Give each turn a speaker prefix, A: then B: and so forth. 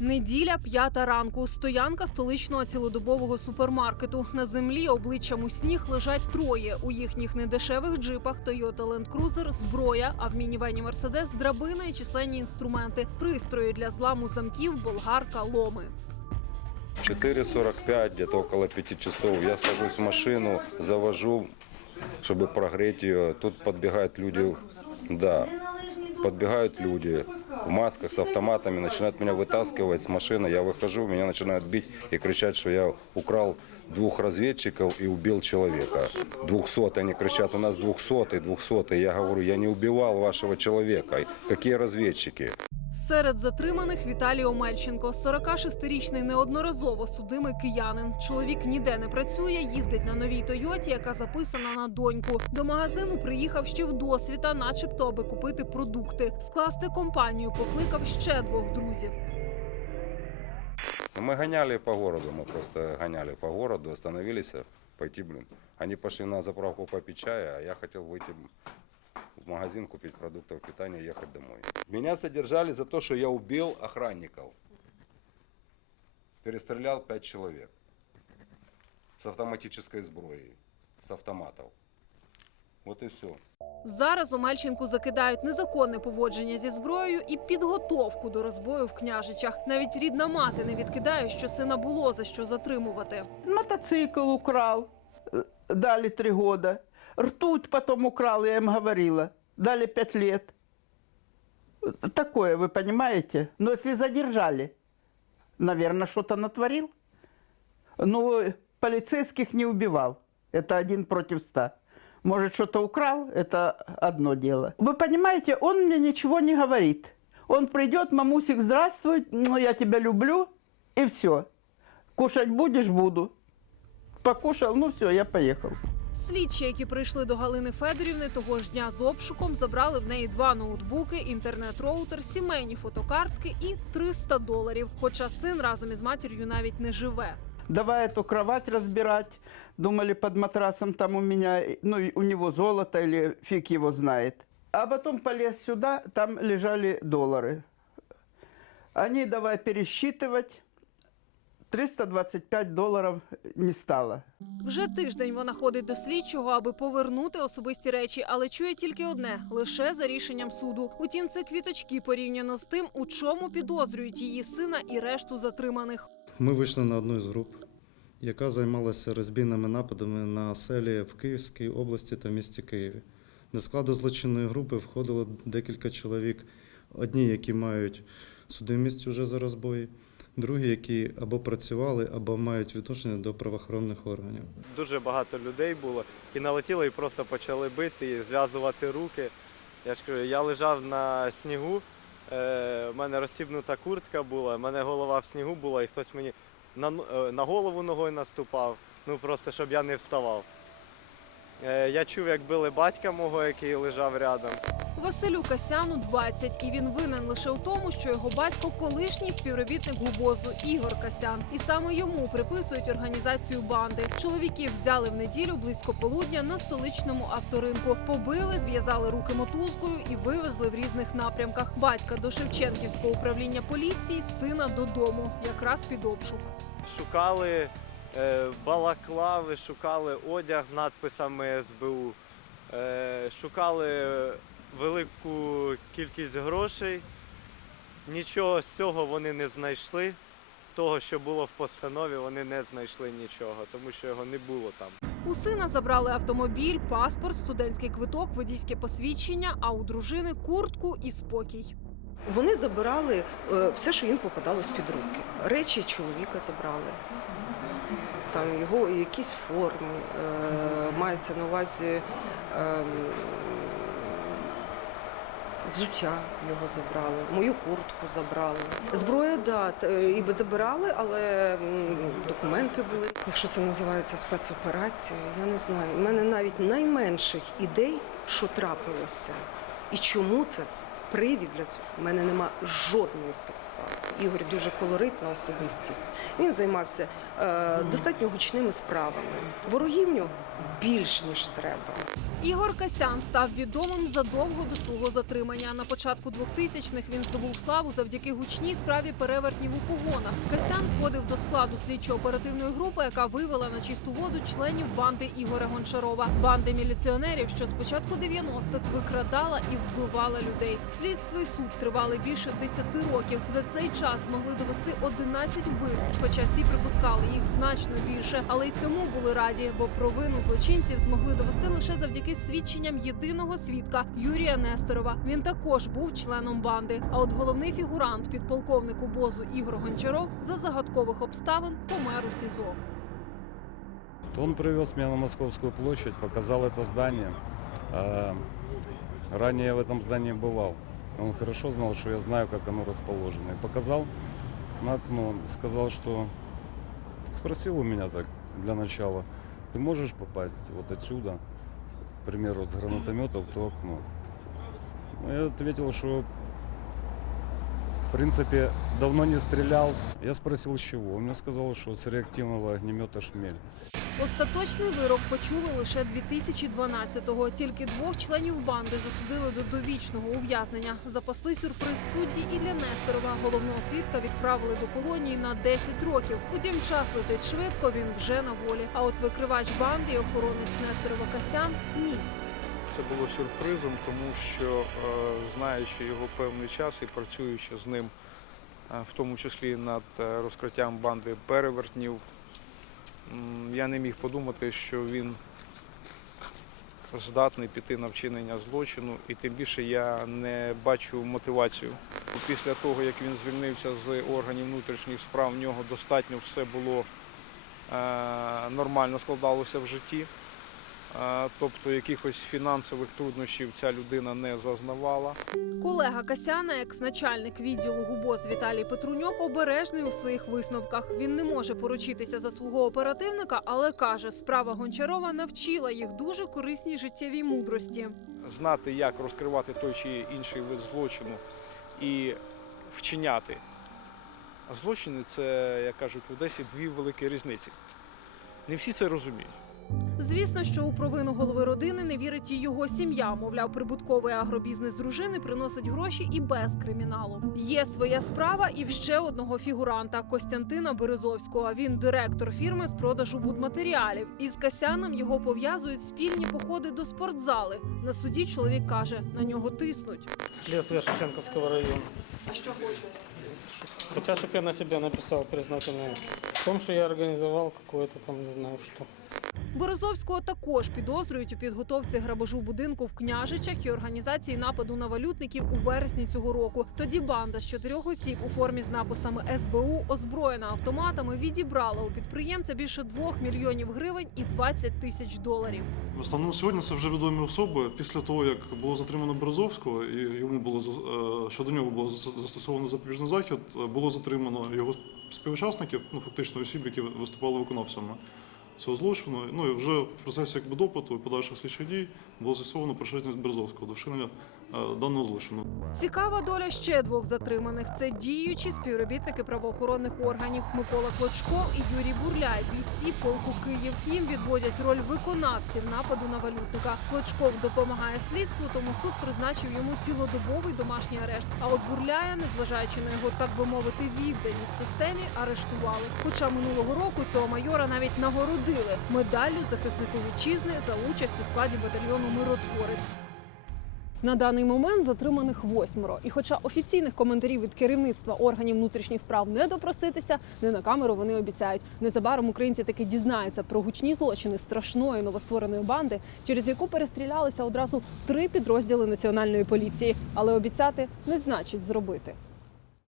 A: Неділя, п'ята ранку. Стоянка столичного цілодобового супермаркету. На землі обличчям у сніг лежать троє. У їхніх недешевих джипах Toyota Land Cruiser зброя, а в мінівені Mercedes драбина і численні інструменти, пристрої для зламу замків, болгарка, ломи.
B: 4.45, где-то около 5 часов. Я сажусь в машину, завожу, чтобы прогреть ее. Тут подбегают люди, да, подбегают люди в масках с автоматами, начинают меня вытаскивать с машины. Я выхожу, меня начинают бить и кричать, что я украл двух разведчиков и убил человека. 200, они кричат, у нас 200, 200. Я говорю, я не убивал вашего человека. Какие разведчики?
A: Серед затриманих Віталій Омельченко, 46-річний неодноразово судимий киянин. Чоловік ніде не працює, їздить на новій Тойоті, яка записана на доньку. До магазину приїхав ще в досвіта, начебто, аби купити продукти. Скласти компанію покликав ще двох друзів.
B: Мы гоняли по городу, мы просто гоняли по городу, остановились, пойти, блин. Они пошли на заправку попить чая, а я хотел выйти в магазин купить продуктов питания и ехать домой. Меня содержали за то, что я убил охранников. Перестрелял пять человек с автоматической сброей, с автоматов. Вот и все.
A: Зараз Омельченку закидають незаконне поводження зі зброєю і підготовку до розбою в княжичах. Навіть рідна мати не відкидає, що сина було за що затримувати.
C: Мотоцикл украл, э, дали три года. Ртуть потом украл, я им говорила, дали пять лет. Такое, вы понимаете? Но если задержали, наверное, что-то натворил. Ну, полицейских не убивал. Это один против ста. Может, что-то украл, это одно дело. Вы понимаете, он мне ничего не говорит. Он придет, мамусик, здравствуй, ну, я тебя люблю, и все. Кушать будешь, буду. Покушал, ну все, я поехал.
A: Слідчі, які прийшли до Галини Федорівни того ж дня з обшуком, забрали в неї два ноутбуки, інтернет-роутер, сімейні фотокартки і 300 доларів. Хоча син разом із матір'ю навіть не живе.
C: Давай эту кровать разбирать. Думали, под матрасом там у меня, ну, и у него золото или фиг его знает. А потом полез сюда, там лежали доллары. Они давай пересчитывать. 325 долларов не стало.
A: Вже тиждень вона ходить до слідчого, аби повернути особисті речі, але чує тільки одне лише за рішенням суду. Утім, це квіточки порівняно з тим, у чому підозрюють її сина і решту затриманих.
D: Ми вийшли на одну із груп, яка займалася розбійними нападами на селі в Київській області та місті Києві. До складу злочинної групи входило декілька чоловік. Одні, які мають судимість уже за розбої, другі, які або працювали, або мають відношення до правоохоронних органів.
E: Дуже багато людей було, які налетіли і просто почали бити, і зв'язувати руки. Я ж кажу, я лежав на снігу, е, в мене розстібнута куртка була, в мене голова в снігу була, і хтось мені на, е, на голову ногою наступав, ну просто щоб я не вставав. Е, я чув, як били батька мого, який лежав рядом.
A: Василю Касяну 20, і він винен лише у тому, що його батько колишній співробітник губозу Ігор Касян. І саме йому приписують організацію банди. Чоловіків взяли в неділю близько полудня на столичному авторинку. Побили, зв'язали руки мотузкою і вивезли в різних напрямках. Батька до Шевченківського управління поліції, сина додому, якраз під обшук.
E: Шукали балаклави, шукали одяг з надписами СБУ, е, шукали велику кількість грошей. Нічого з цього вони не знайшли. Того, що було в постанові, вони не знайшли нічого, тому що його не було там.
A: У сина забрали автомобіль, паспорт, студентський квиток, водійське посвідчення, а у дружини куртку і спокій.
F: Вони забирали е, все, що їм попадалось під руки. Речі чоловіка забрали. Там його якісь форми, е, мається на увазі ем, взуття його забрали, мою куртку забрали. Зброя, да, е, і забирали, але документи були. Якщо це називається спецоперація, я не знаю. У мене навіть найменших ідей, що трапилося, і чому це привід для цього. У мене нема жодної підстави. Ігор дуже колоритна особистість. Він займався е, достатньо гучними справами. Ворогів в нього більш ніж треба.
A: Ігор Касян став відомим задовго до свого затримання. На початку 2000-х він здобув славу завдяки гучній справі перевертнів у погонах. Касян входив до складу слідчо-оперативної групи, яка вивела на чисту воду членів банди Ігоря Гончарова, банди міліціонерів, що з початку 90-х викрадала і вбивала людей. Слідство і суд тривали більше 10 років. За цей час змогли довести 11 вбивств, хоча всі припускали їх значно більше. Але й цьому були раді, бо провину злочинців змогли довести лише завдяки свідченням єдиного свідка Юрія Несторова. Він також був членом банди. А от головний фігурант, підполковник УБОЗу Ігор Гончаров, за загадкових обставин помер у СІЗО.
G: Он привез меня на Московскую площадь, показал это здание. А, Ранее я в этом здании бывал. Он хорошо знал, что я знаю, как оно расположено. И показал на окно. Сказал, что... Спросил у меня так для начала. Ты можешь попасть вот отсюда, К примеру, с гранатомета в то окно? Ну, я ответил, что в принципе давно не стрелял. Я спросил, с чего. Он мне сказал, что с реактивного огнемета «Шмель».
A: Остаточний вирок почули лише 2012-го. Тільки двох членів банди засудили до довічного ув'язнення. Запасли сюрприз судді Ілля Несторова. Головного свідка відправили до колонії на 10 років. Утім, час летить швидко. Він вже на волі. А от викривач банди і охоронець Несторова Касян ні.
H: Це було сюрпризом, тому що, е, знаючи його певний час і працюючи з ним, е, в тому числі над е, розкриттям банди перевертнів, я не міг подумати, що він здатний піти на вчинення злочину, і тим більше я не бачу мотивацію. Після того, як він звільнився з органів внутрішніх справ, в нього достатньо все було е, нормально складалося в житті. Тобто якихось фінансових труднощів ця людина не зазнавала.
A: Колега Касяна, екс-начальник відділу ГУБОЗ Віталій Петруньок, обережний у своїх висновках. Він не може поручитися за свого оперативника, але каже, справа Гончарова навчила їх дуже корисній життєвій мудрості.
H: Знати, як розкривати той чи інший вид злочину і вчиняти злочини це, як кажуть в Одесі, дві великі різниці. Не всі це розуміють.
A: Звісно, що у провину голови родини не вірить і його сім'я. Мовляв, прибутковий агробізнес дружини приносить гроші і без криміналу. Є своя справа і в ще одного фігуранта Костянтина Березовського. Він директор фірми з продажу будматеріалів. Із Касяном його пов'язують спільні походи до спортзали. На суді чоловік каже, на нього тиснуть.
I: Следствие Шевченковского района.
A: А що хочуть?
I: Хотят, чтобы я на себя написал признательное. В том, что я организовал какое-то там, не знаю что.
A: Березовського також підозрюють у підготовці грабежу будинку в княжичах і організації нападу на валютників у вересні цього року. Тоді банда з чотирьох осіб у формі з написами СБУ, озброєна автоматами, відібрала у підприємця більше двох мільйонів гривень і 20 тисяч доларів.
J: В основному сьогодні це вже відомі особи. Після того, як було затримано Березовського, і йому було е, щодо нього було застосовано запобіжний захід, е, було затримано його співучасників, ну фактично осіб, які виступали виконавцями цього злочину. Ну і вже в процесі якби допиту і подальших слідчих дій було з'ясовано причетність Березовського до вчинення е, даного злочину.
A: Цікава доля ще двох затриманих. Це діючі співробітники правоохоронних органів Микола Клочко і Юрій Бурляй, бійці полку Київ. Їм відводять роль виконавців нападу на валютника. Клочков допомагає слідству, тому суд призначив йому цілодобовий домашній арешт. А от Бурляя, незважаючи на його так би мовити відданість системі, арештували. Хоча минулого року цього майора навіть нагородили медаллю захиснику вітчизни за участь у складі батальйону Миротворець. На даний момент затриманих восьмеро. І хоча офіційних коментарів від керівництва органів внутрішніх справ не допроситися, не на камеру вони обіцяють. Незабаром українці таки дізнаються про гучні злочини страшної новоствореної банди, через яку перестрілялися одразу три підрозділи національної поліції. Але обіцяти не значить зробити.